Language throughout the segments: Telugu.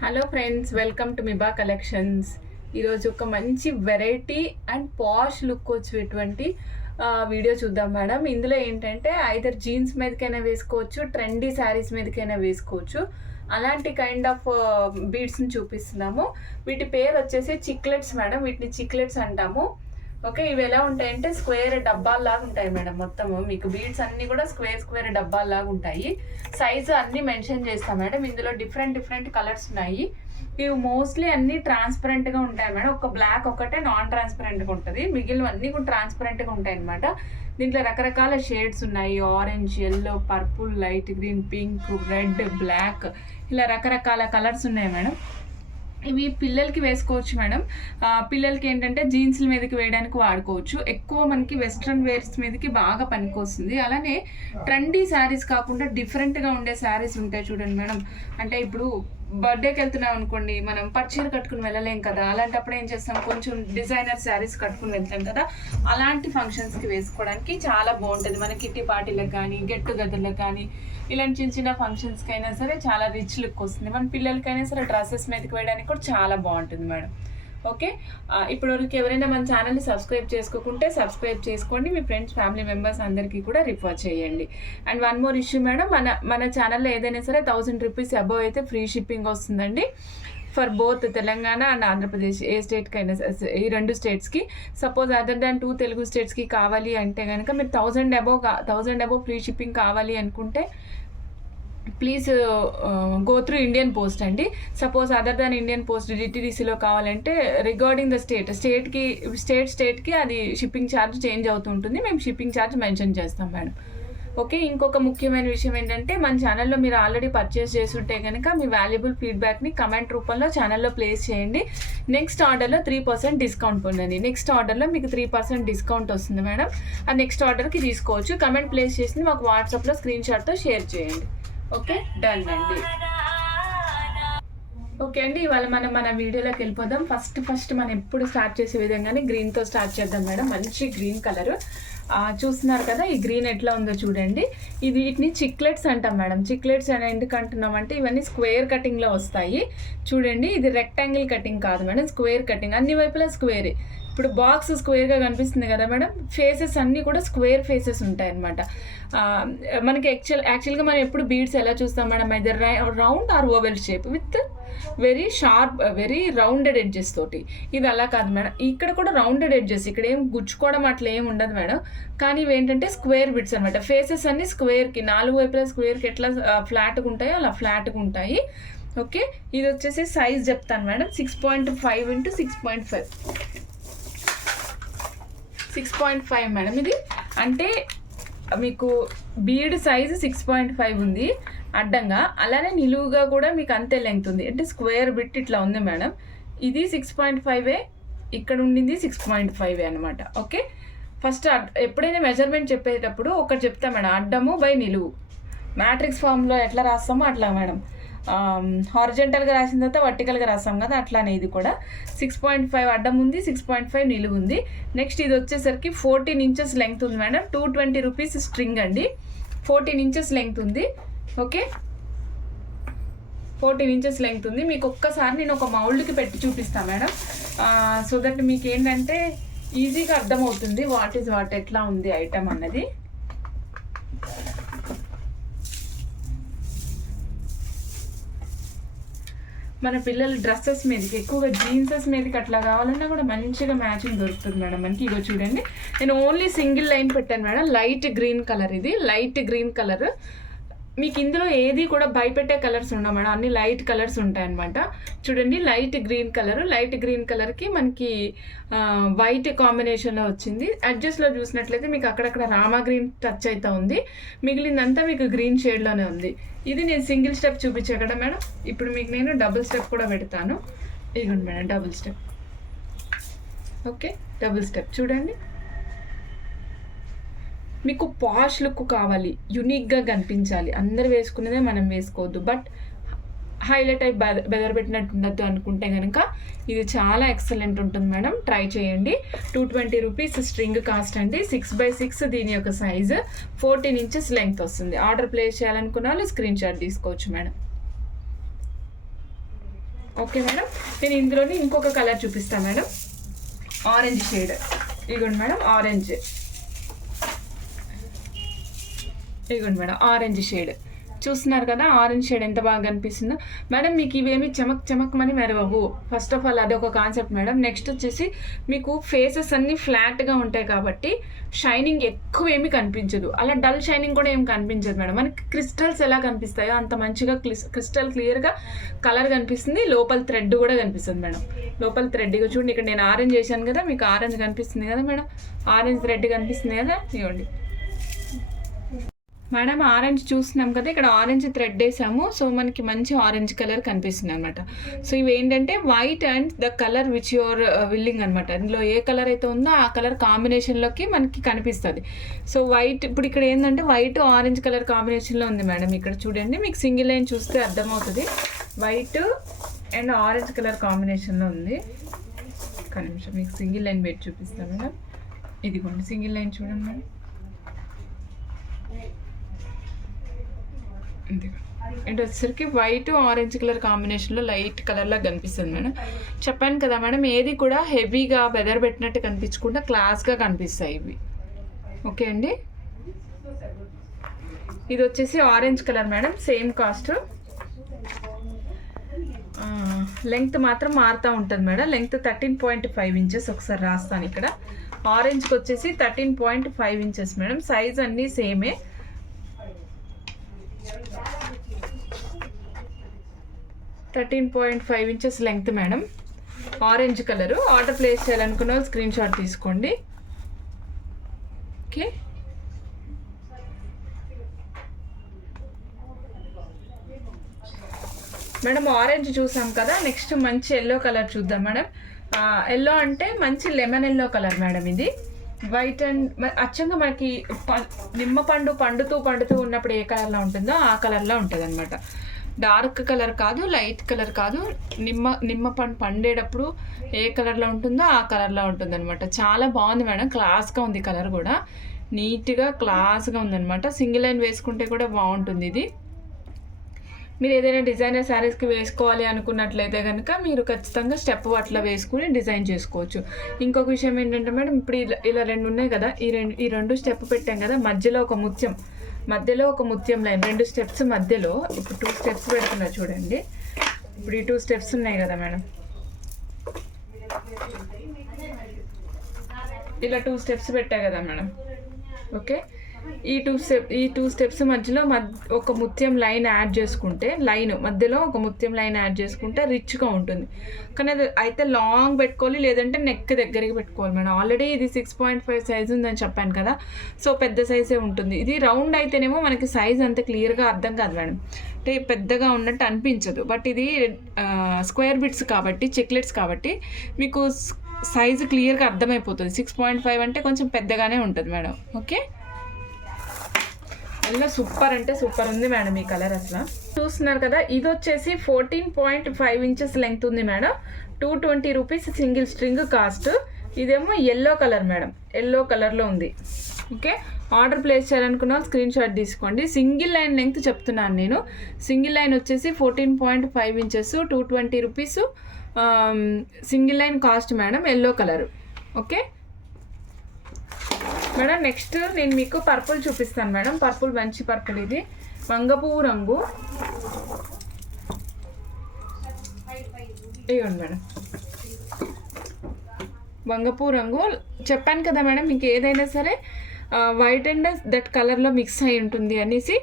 Hello friends, welcome to Miba collections. ఈరోజు ఒక మంచి వెరైటీ అండ్ పాష్ లుక్ వచ్చేటువంటి వీడియో చూద్దాం మేడం. ఇందులో ఏంటంటే ఐదర్ జీన్స్ మీదకైనా వేసుకోవచ్చు, ట్రెండీ శారీస్ మీదకైనా వేసుకోవచ్చు. అలాంటి కైండ్ ఆఫ్ బీడ్స్ని చూపిస్తున్నాము. వీటి పేరు వచ్చేసి చిక్లెట్స్ మేడం. వీటిని చిక్లెట్స్ అంటాము. ఓకే, ఇవి ఎలా ఉంటాయంటే స్క్వేర్ డబ్బాల్లాగా ఉంటాయి మేడం. మొత్తము మీకు బీడ్స్ అన్నీ కూడా స్క్వేర్ డబ్బాల్లాగా ఉంటాయి. సైజు అన్నీ మెన్షన్ చేస్తాం మేడం. ఇందులో డిఫరెంట్ కలర్స్ ఉన్నాయి. ఇవి మోస్ట్లీ అన్నీ ట్రాన్స్పరెంట్గా ఉంటాయి మేడం. ఒక బ్లాక్ ఒకటే నాన్ ట్రాన్స్పరెంట్గా ఉంటుంది, మిగిలినవన్నీ కూడా ట్రాన్స్పరెంట్గా ఉంటాయి అనమాట. దీంట్లో రకరకాల షేడ్స్ ఉన్నాయి. Orange, yellow, purple, light green, pink, red, black, ఇలా రకరకాల కలర్స్ ఉన్నాయి మేడం. ఇవి పిల్లలకి వేసుకోవచ్చు మేడం. పిల్లలకి ఏంటంటే జీన్స్ల మీదకి వేయడానికి వాడుకోవచ్చు. ఎక్కువ మనకి వెస్ట్రన్ వేర్స్ మీదకి బాగా పనికొస్తుంది. అలానే ట్రెండీ శారీస్ కాకుండా డిఫరెంట్గా ఉండే శారీస్ ఉంటాయి చూడండి మేడం. అంటే ఇప్పుడు బర్త్డేకి వెళ్తున్నాం అనుకోండి, మనం పట్టుచీర కట్టుకుని వెళ్ళలేం కదా. అలాంటప్పుడు ఏం చేస్తాం, కొంచెం డిజైనర్ శారీస్ కట్టుకుని వెళ్తాం కదా. అలాంటి ఫంక్షన్స్కి వేసుకోవడానికి చాలా బాగుంటుంది. మన కిట్టి పార్టీలకు కానీ, గెట్ టుగెదర్లకు కానీ, ఇలాంటి చిన్న ఫంక్షన్స్కి అయినా సరే చాలా రిచ్ లుక్ వస్తుంది. మన పిల్లలకైనా సరే డ్రెస్సెస్ మీదకి వేయడానికి కూడా చాలా బాగుంటుంది మేడం. ఓకే, ఇప్పటివరకు ఎవరైనా మన ఛానల్ని సబ్స్క్రైబ్ చేసుకోకుంటే సబ్స్క్రైబ్ చేసుకోండి. మీ ఫ్రెండ్స్, ఫ్యామిలీ మెంబర్స్ అందరికీ కూడా రిఫర్ చేయండి. And one more issue madam, మన ఛానల్లో ఏదైనా సరే 1000 రూపీస్ అబవ్ అయితే ఫ్రీ షిప్పింగ్ వస్తుందండి. For both Telangana and Andhra Pradesh, ఏ స్టేట్కి అయినా, ఈ రెండు స్టేట్స్కి. సపోజ్ అదర్ దాన్ 2 తెలుగు స్టేట్స్కి కావాలి అంటే కనుక మీరు 1000 అబవ్ ఫ్రీ షిప్పింగ్ కావాలి అనుకుంటే please go through Indian post అండి. Suppose other than Indian post డిటీడీసీలో కావాలంటే రిగార్డింగ్ ద స్టేట్కి అది షిప్పింగ్ ఛార్జ్ చేంజ్ అవుతుంటుంది. మేము షిప్పింగ్ ఛార్జ్ మెన్షన్ చేస్తాం మేడం. ఓకే, ఇంకొక ముఖ్యమైన విషయం ఏంటంటే మన ఛానల్లో మీరు ఆల్రెడీ పర్చేస్ చేస్తుంటే కనుక మీ వాల్యుబుల్ ఫీడ్బ్యాక్ని కమెంట్ రూపంలో ఛానల్లో ప్లేస్ చేయండి. నెక్స్ట్ ఆర్డర్లో 3% డిస్కౌంట్ ఉందండి. నెక్స్ట్ ఆర్డర్లో మీకు 3% డిస్కౌంట్ వస్తుంది మేడం. ఆ నెక్స్ట్ ఆర్డర్కి తీసుకోవచ్చు. కమెంట్ ప్లేస్ చేసింది మాకు వాట్సాప్లో స్క్రీన్ షాట్తో షేర్ చేయండి. ఓకే, డన్ అండి. ఓకే అండి, ఇవాళ మన వీడియోలోకి వెళ్ళిపోదాం. ఫస్ట్ మనం ఎప్పుడు స్టార్ట్ చేసే విధంగానే గ్రీన్తో స్టార్ట్ చేద్దాం మేడం. మంచి గ్రీన్ కలర్ చూస్తున్నారు కదా. ఈ గ్రీన్ ఎట్లా ఉందో చూడండి. వీటిని చిక్లెట్స్ అంటాం మేడం. చిక్లెట్స్ అని ఎందుకు అంటున్నామంటే ఇవన్నీ స్క్వేర్ కటింగ్లో వస్తాయి చూడండి. ఇది రెక్టాంగిల్ కటింగ్ కాదు మేడం, స్క్వేర్ కటింగ్. అన్ని వైపులా స్క్వేరే. ఇప్పుడు బాక్స్ స్క్వేర్గా కనిపిస్తుంది కదా మేడం. ఫేసెస్ అన్నీ కూడా స్క్వేర్ ఫేసెస్ ఉంటాయి అనమాట. మనకి యాక్చువల్గా మనం ఎప్పుడు బీడ్స్ ఎలా చూస్తాం madam, either round or oval shape with very sharp, very rounded edges తోటి. ఇది అలా కాదు మేడం. ఇక్కడ కూడా రౌండెడ్ ఎడ్జెస్, ఇక్కడ ఏం గుచ్చుకోవడం అట్లా ఏం ఉండదు మేడం. కానీ ఇవి ఏంటంటే స్క్వేర్ బిట్స్ అనమాట. ఫేసెస్ అన్ని స్క్వేర్కి, 4 వైపులా స్క్వేర్కి ఎట్లా ఫ్లాట్గా ఉంటాయో అలా ఫ్లాట్గా ఉంటాయి. ఓకే, ఇది వచ్చేసి సైజ్ చెప్తాను మేడం. 6.5 x 6.5 6.5 madam. ఇది అంటే మీకు బీడ్ సైజు 6.5 ఉంది అడ్డంగా, అలానే నిలువుగా కూడా మీకు అంతే లెంగ్త్ ఉంది. అంటే స్క్వేర్ బిట్ ఇట్లా ఉంది మేడం. ఇది 6.5, ఇక్కడ ఉండింది 6.5 అనమాట. ఓకే, ఫస్ట్ ఎప్పుడైనా మెజర్మెంట్ చెప్పేటప్పుడు ఒకటి చెప్తా మేడం, అడ్డము బై నిలువు. మ్యాట్రిక్స్ ఫామ్లో ఎట్లా రాస్తామో అట్లా మేడం. హారిజెంటల్గా రాసిన తర్వాత వర్టికల్గా రాస్తాం కదా, అట్లానే ఇది కూడా 6.5 అడ్డం ఉంది, 6.5 నిలువు ఉంది. నెక్స్ట్ ఇది వచ్చేసరికి 14 ఇంచెస్ లెంగ్త్ ఉంది మేడం. 220 రూపీస్ స్ట్రింగ్ అండి. 14 ఇంచెస్ లెంగ్త్ ఉంది. ఓకే, 14 ఇంచెస్ లెంగ్త్ ఉంది. మీకు ఒక్కసారి నేను ఒక మౌల్డ్కి పెట్టి చూపిస్తాను మేడం, సో దట్ మీకు ఏంటంటే ఈజీగా అర్థమవుతుంది వాట్ ఈజ్ వాట్, ఎట్లా ఉంది ఐటమ్ అన్నది. మన పిల్లల డ్రెస్సెస్ మీదకి, ఎక్కువగా జీన్సెస్ మీదకి అట్లా కావాలన్నా కూడా మంచిగా మ్యాచింగ్ దొరుకుతుంది మేడం మనకి. ఇగో చూడండి, నేను ఓన్లీ సింగిల్ లైన్ పెట్టాను మేడం. లైట్ గ్రీన్ కలర్, ఇది లైట్ గ్రీన్ కలర్. మీకు ఇందులో ఏది కూడా భయపెట్టే కలర్స్ ఉండవు మేడం, అన్ని లైట్ కలర్స్ ఉంటాయి అనమాట. చూడండి, light green colour. Light green కలర్కి మనకి వైట్ కాంబినేషన్లో వచ్చింది. అడ్జస్ట్లో చూసినట్లయితే మీకు అక్కడక్కడ రామా గ్రీన్ టచ్ అయితే ఉంది, మిగిలిందంతా మీకు గ్రీన్ షేడ్లోనే ఉంది. ఇది నేను సింగిల్ స్టెప్ చూపించా కదా మేడం. ఇప్పుడు మీకు నేను డబుల్ స్టెప్ కూడా పెడతాను. ఇదిగోండి madam, double step. Okay, double step చూడండి. మీకు పాష్ లుక్ కావాలి, యునిక్గా కనిపించాలి, అందరు వేసుకునేదే మనం వేసుకోవద్దు, బట్ హైలైట్ అయి బెదరబెట్టినట్టు ఉండద్దు అనుకుంటే కనుక ఇది చాలా ఎక్సలెంట్ ఉంటుంది మేడం. ట్రై చేయండి. 220 రూపీస్ స్ట్రింగ్ కాస్ట్ అండి. 6x6 దీని యొక్క సైజు, 14 ఇంచెస్ లెంగ్త్ వస్తుంది. ఆర్డర్ ప్లేస్ చేయాలనుకున్న వాళ్ళు స్క్రీన్ షాట్ తీసుకోవచ్చు మేడం. ఓకే మేడం, నేను ఇందులోనే ఇంకొక కలర్ చూపిస్తాను మేడం, ఆరెంజ్ షేడ్. ఇదిగోండి మేడం ఆరెంజ్, ఇదిగోండి మేడం ఆరెంజ్ షేడ్. చూస్తున్నారు కదా ఆరెంజ్ షేడ్ ఎంత బాగా కనిపిస్తుందో మేడం. మీకు ఇవేమి చమక్ మెరవవు. ఫస్ట్ ఆఫ్ ఆల్ అదొక కాన్సెప్ట్ మేడం. నెక్స్ట్ వచ్చేసి మీకు ఫేసెస్ అన్నీ ఫ్లాట్గా ఉంటాయి కాబట్టి షైనింగ్ ఎక్కువ ఏమీ కనిపించదు, అలా డల్ షైనింగ్ కూడా ఏం కనిపించదు మేడం. మనకి క్రిస్టల్స్ ఎలా కనిపిస్తాయో అంత మంచిగా క్రిస్టల్ క్లియర్గా కలర్ కనిపిస్తుంది. లోపల థ్రెడ్ కూడా కనిపిస్తుంది మేడం. లోపల థ్రెడ్ చూడండి, ఇక్కడ నేను ఆరెంజ్ చేశాను కదా, మీకు ఆరెంజ్ కనిపిస్తుంది కదా మేడం, ఆరెంజ్ థ్రెడ్ కనిపిస్తుంది కదా, ఇవ్వండి మేడం. ఆరెంజ్ చూస్తున్నాం కదా, ఇక్కడ ఆరెంజ్ థ్రెడ్ వేసాము, సో మనకి మంచి ఆరెంజ్ కలర్ కనిపిస్తుంది అనమాట. సో ఇవి ఏంటంటే white and the colour which your willing అనమాట. ఇందులో ఏ కలర్ అయితే ఉందో ఆ కలర్ కాంబినేషన్లోకి మనకి కనిపిస్తుంది. సో వైట్ ఇప్పుడు ఇక్కడ ఏంటంటే వైట్ ఆరెంజ్ కలర్ కాంబినేషన్లో ఉంది మేడం. ఇక్కడ చూడండి, మీకు సింగిల్ లైన్ చూస్తే అర్థమవుతుంది, వైట్ అండ్ ఆరెంజ్ కలర్ కాంబినేషన్లో ఉంది. ఒక నిమిషం మీకు సింగిల్ లైన్ పెట్టి చూపిస్తాను మేడం. ఇదిగోండి సింగిల్ లైన్ చూడండి మేడం, అండ్ వచ్చేసరికి వైట్ ఆరెంజ్ కలర్ కాంబినేషన్లో లైట్ కలర్లా కనిపిస్తుంది మేడం. చెప్పాను కదా మేడం, ఏది కూడా హెవీగా వెదర్ పెట్టినట్టు కనిపించకుండా క్లాస్గా కనిపిస్తాయి ఇవి. ఓకే అండి, ఇది వచ్చేసి orange colour madam, same cost. Length మాత్రం మారుతూ ఉంటుంది మేడం. Length 13.5 inches. ఒకసారి రాస్తాను ఇక్కడ. ఆరెంజ్కి వచ్చేసి 13.5 ఇంచెస్ మేడం. సైజ్ అన్నీ సేమే. 13.5 inches length madam. Orange colour. Order place చేయాలనుకున్న వాళ్ళు స్క్రీన్ షాట్ తీసుకోండి. ఓకే, మేడం ఆరెంజ్ చూసాం కదా, నెక్స్ట్ మంచి ఎల్లో కలర్ చూద్దాం మేడం. ఎల్లో అంటే మంచి లెమన్ ఎల్లో కలర్ మేడం. ఇది వైట్ అండ్ అచ్చంగా మనకి నిమ్మపండు పండుతూ ఉన్నప్పుడు ఏ కలర్లో ఉంటుందో ఆ కలర్లో ఉంటుంది అనమాట. డార్క్ కలర్ కాదు, లైట్ కలర్ కాదు, నిమ్మ పండేటప్పుడు ఏ కలర్లో ఉంటుందో ఆ కలర్లో ఉంటుంది అనమాట. చాలా బాగుంది మేడం, క్లాస్గా ఉంది కలర్ కూడా, నీట్గా క్లాస్గా ఉందన్నమాట. సింగిల్ లైన్ వేసుకుంటే కూడా బాగుంటుంది ఇది. మీరు ఏదైనా డిజైనర్ శారీస్కి వేసుకోవాలి అనుకున్నట్లయితే కనుక మీరు ఖచ్చితంగా స్టెప్ అట్లా వేసుకుని డిజైన్ చేసుకోవచ్చు. ఇంకొక విషయం ఏంటంటే మేడం, ఇప్పుడు ఇలా రెండు ఉన్నాయి కదా, ఈ రెండు స్టెప్ పెట్టాం కదా, మధ్యలో ఒక ముత్యం లైన్, 2 స్టెప్స్ మధ్యలో ఇప్పుడు 2 స్టెప్స్ పెడుతున్నా చూడండి. ఇప్పుడు ఈ 2 స్టెప్స్ ఉన్నాయి కదా మేడం, ఇలా 2 స్టెప్స్ పెట్టా కదా మేడం. ఓకే, ఈ టూ స్టెప్స్ మధ్యలో ఒక ముత్యం లైన్ యాడ్ చేసుకుంటే, మధ్యలో ఒక ముత్యం లైన్ యాడ్ చేసుకుంటే రిచ్గా ఉంటుంది. కానీ అది అయితే లాంగ్ పెట్టుకోవాలి, లేదంటే నెక్ దగ్గరికి పెట్టుకోవాలి మేడం. ఆల్రెడీ ఇది 6.5 సైజ్ ఉందని చెప్పాను కదా, సో పెద్ద సైజే ఉంటుంది. ఇది రౌండ్ అయితేనేమో మనకి సైజ్ అంత క్లియర్గా అర్థం కాదు మేడం, అంటే పెద్దగా ఉన్నట్టు అనిపించదు. బట్ ఇది స్క్వేర్ బిట్స్ కాబట్టి, చెక్లెట్స్ కాబట్టి మీకు సైజు క్లియర్గా అర్థమైపోతుంది. 6.5 అంటే కొంచెం పెద్దగానే ఉంటుంది మేడం. ఓకే, ఎల్లో సూపర్ అంటే సూపర్ ఉంది మేడం. ఈ కలర్ అసలు చూస్తున్నారు కదా, ఇది వచ్చేసి 14.5 ఇంచెస్ లెంగ్త్ ఉంది madam. 220 rupees single string cost. ఇదేమో ఎల్లో కలర్ మేడం, ఎల్లో కలర్లో ఉంది. ఓకే, ఆర్డర్ ప్లేస్ చేయాలనుకున్న స్క్రీన్ షాట్ తీసుకోండి. సింగిల్ లైన్ లెంగ్త్ చెప్తున్నాను నేను. సింగిల్ లైన్ వచ్చేసి 14.5 inches, 220 rupees single line cost madam, yellow colour. Okay madam, next నేను మీకు పర్పుల్ చూపిస్తాను మేడం. పర్పుల్ మంచి పర్పుల్, ఇది వంగపువ్వు రంగు. ఇవ్వండి మేడం, వంగపువ్వు రంగు. చెప్పాను కదా మేడం, మీకు ఏదైనా సరే వైట్ అండ్ దట్ కలర్లో మిక్స్ అయి ఉంటుంది అనేసి.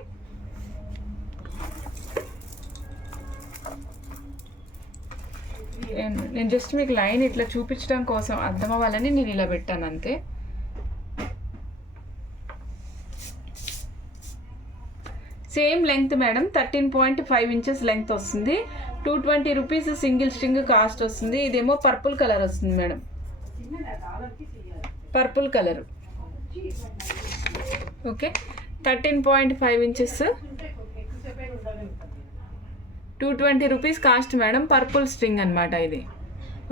నేను జస్ట్ మీకు లైన్ ఇట్లా చూపించడం కోసం అర్థం అవ్వాలని నేను ఇలా పెట్టాను అంతే. Same length madam, 13.5 inches length వస్తుంది. 220 రూపీస్ సింగిల్ స్ట్రింగ్ కాస్ట్ వస్తుంది. ఇదేమో పర్పుల్ కలర్ వస్తుంది madam, purple colour. Okay, 13.5 inches, 220 rupees cost madam. Purple string అనమాట ఇది.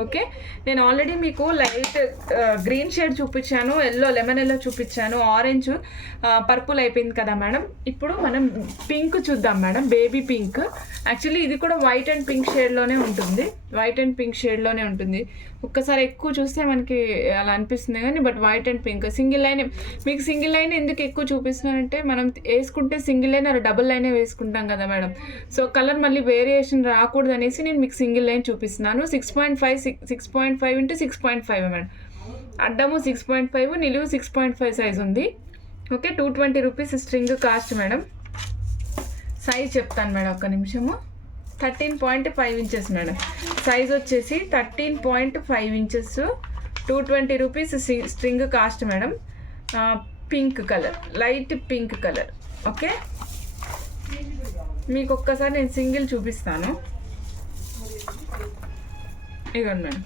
ఓకే, నేను ఆల్రెడీ మీకు లైట్ గ్రీన్ షేడ్ చూపించాను, లెమన్ ఎల్లో చూపించాను, ఆరెంజ్ పర్పుల్ అయిపోయింది కదా మేడం. ఇప్పుడు మనం పింక్ చూద్దాం మేడం, బేబీ పింక్. యాక్చువల్లీ ఇది కూడా వైట్ అండ్ పింక్ షేడ్లోనే ఉంటుంది, ఒక్కసారి ఎక్కువ చూస్తే మనకి అలా అనిపిస్తుంది కానీ but white and pink single line. మీకు సింగిల్ లైన్ ఎందుకు ఎక్కువ చూపిస్తున్నానంటే మనం వేసుకుంటే సింగిల్ లైన్ అలా డబుల్ లైనే వేసుకుంటాం కదా మేడం. సో కలర్ మళ్ళీ వేరియేషన్ రాకూడదు అనేసి నేను మీకు సింగిల్ లైన్ చూపిస్తున్నాను. 6.5 ఇంటూ 6.5 మేడం. అడ్డము 6.5, నిలువు 6.5 సైజ్ ఉంది. Okay, 220 rupees string cost madam. Size చెప్తాను మేడం, ఒక్క నిమిషము. 13.5 ఇంచెస్ మేడం. సైజ్ వచ్చేసి 13.5 inches, 220 rupees string cost madam. Pink colour, light pink colour. Okay, మీకు ఒక్కసారి నేను సింగిల్ చూపిస్తాను. ఇదిగోండి మేడం.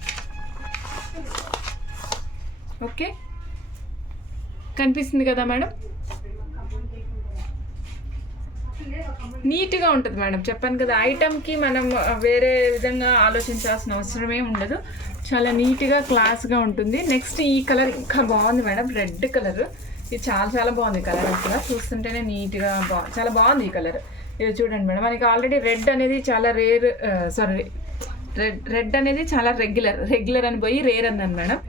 ఓకే, కనిపిస్తుంది కదా మేడం. నీట్గా ఉంటుంది మేడం, చెప్పాను కదా ఐటమ్కి మనం వేరే విధంగా ఆలోచించాల్సిన అవసరమే ఉండదు. చాలా నీట్గా క్లాస్గా ఉంటుంది. నెక్స్ట్ ఈ కలర్ ఇంకా బాగుంది మేడం, రెడ్ కలర్. ఇది చాలా బాగుంది కలర్, అసలు చూస్తుంటేనే నీట్గా చాలా బాగుంది ఈ కలర్. ఇది చూడండి మేడం, మనకి ఆల్రెడీ రెడ్ అనేది చాలా రెడ్ అనేది చాలా రెగ్యులర్ అని పోయి రేర్ అన్నాను మేడం.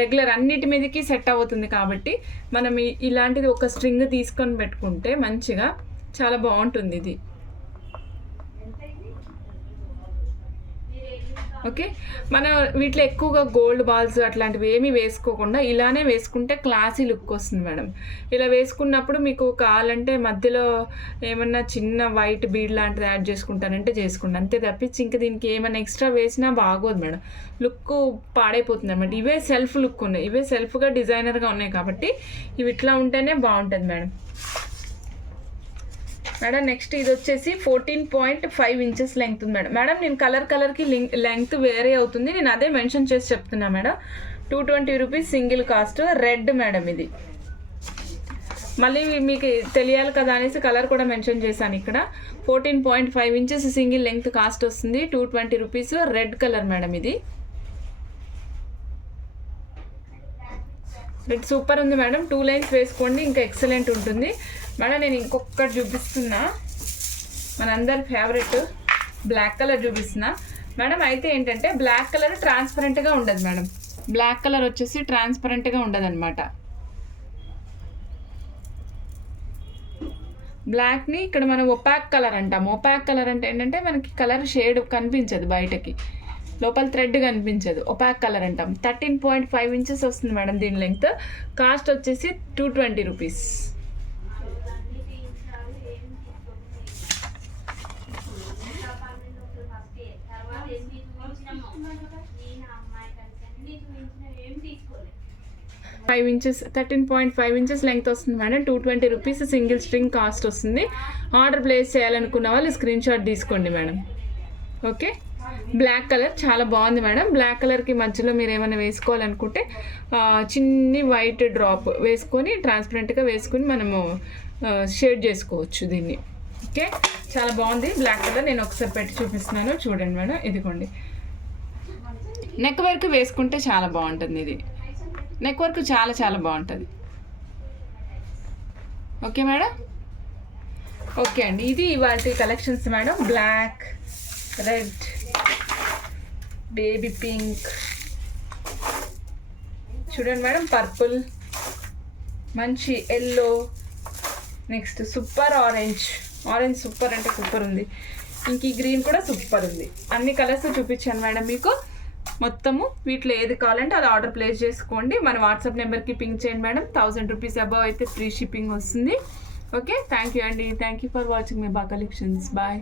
రెగ్యులర్ అన్నిటి మీదకి సెట్ అవుతుంది కాబట్టి మనం ఇలాంటిది ఒక స్ట్రింగ్ తీసుకొని పెట్టుకుంటే మంచిగా చాలా బాగుంటుంది ఇది. ఓకే, మనం వీటిలో ఎక్కువగా గోల్డ్ బాల్స్ అట్లాంటివి ఏమీ వేసుకోకుండా ఇలానే వేసుకుంటే క్లాసీ లుక్ వస్తుంది మేడం. ఇలా వేసుకున్నప్పుడు మీకు కావాలంటే మధ్యలో ఏమన్నా చిన్న వైట్ బీడ్ లాంటిది యాడ్ చేసుకుంటానంటే చేసుకుంటాను, అంతే తప్పించి ఇంకా దీనికి ఏమైనా ఎక్స్ట్రా వేసినా బాగోదు మేడం, లుక్ పాడైపోతుంది అనమాట. ఇవే సెల్ఫ్ లుక్ ఉన్నాయి, ఇవే సెల్ఫ్గా డిజైనర్గా ఉన్నాయి కాబట్టి ఇవి ఇట్లా ఉంటేనే బాగుంటుంది మేడం. నెక్స్ట్ ఇది వచ్చేసి 14.5 ఇంచెస్ లెంగ్త్ ఉంది మేడం. నేను కలర్కి లెంగ్త్ వేరే అవుతుంది, నేను అదే మెన్షన్ చేసి చెప్తున్నా madam. 220 rupees single cost. Red madam ఇది, మళ్ళీ మీకు తెలియాలి కదా అనేసి కలర్ కూడా మెన్షన్ చేశాను ఇక్కడ. 14.5 ఇంచెస్ సింగిల్ లెంగ్త్ కాస్ట్ వస్తుంది, 220 రూపీస్. రెడ్ కలర్ మేడం ఇది. రెడ్ సూపర్ ఉంది మేడం, 2 లైన్స్ వేసుకోండి ఇంకా ఎక్సలెంట్ ఉంటుంది మేడం. నేను ఇంకొకటి చూపిస్తున్నా, మనందరి ఫేవరెట్ బ్లాక్ కలర్ చూపిస్తున్నా మేడం. అయితే ఏంటంటే బ్లాక్ కలర్ ట్రాన్స్పరెంట్గా ఉండదు మేడం, బ్లాక్ కలర్ వచ్చేసి ట్రాన్స్పరెంట్గా ఉండదు అనమాట. బ్లాక్ని ఇక్కడ మనం ఒపాక్ కలర్ అంటాం. ఒపాక్ కలర్ అంటే ఏంటంటే మనకి కలర్ షేడ్ కనిపించదు, బయటకి లోపల థ్రెడ్ కనిపించదు, ఒపాక్ కలర్ అంటాం. 13.5 ఇంచెస్ వస్తుంది మేడం దీని లెంగ్త్. కాస్ట్ వచ్చేసి 220 rupees. Five inches 13.5 inches length వస్తుంది madam. 220 rupees single string cost వస్తుంది. ఆర్డర్ ప్లేస్ చేయాలనుకున్న వాళ్ళు స్క్రీన్ షాట్ తీసుకోండి మేడం. ఓకే, బ్లాక్ కలర్ చాలా బాగుంది మేడం. బ్లాక్ కలర్కి మధ్యలో మీరు ఏమైనా వేసుకోవాలనుకుంటే చిన్ని వైట్ డ్రాప్ వేసుకొని ట్రాన్స్పరెంట్గా వేసుకొని మనము షేడ్ చేసుకోవచ్చు దీన్ని. ఓకే, చాలా బాగుంది బ్లాక్ కలర్. నేను ఒకసారి పెట్టి చూపిస్తున్నాను చూడండి మేడం. ఇదిగోండి, నెక్ వర్క్ వేసుకుంటే చాలా బాగుంటుంది. ఇది నెక్ వర్క్ చాలా బాగుంటుంది. Okay madam. ఓకే అండి, ఇది ఇవాళ collections madam. Black, red, baby pink, చూడండి మేడం, పర్పుల్, మంచి yellow, next super orange super అంటే సూపర్ ఉంది. ఇంక ఈ గ్రీన్ కూడా సూపర్ ఉంది. అన్ని కలర్స్ చూపించాను మేడం మీకు. మొత్తము వీటిలో ఏది కావాలంటే అది ఆర్డర్ ప్లేస్ చేసుకోండి. మన వాట్సాప్ నెంబర్కి పింక్ చేయండి మేడం. 1000 రూపీస్ అబవ్ అయితే ఫ్రీ షిప్పింగ్ వస్తుంది. ఓకే, థ్యాంక్ యూ అండి. Thank you for watching my బా కలెక్షన్స్. బాయ్.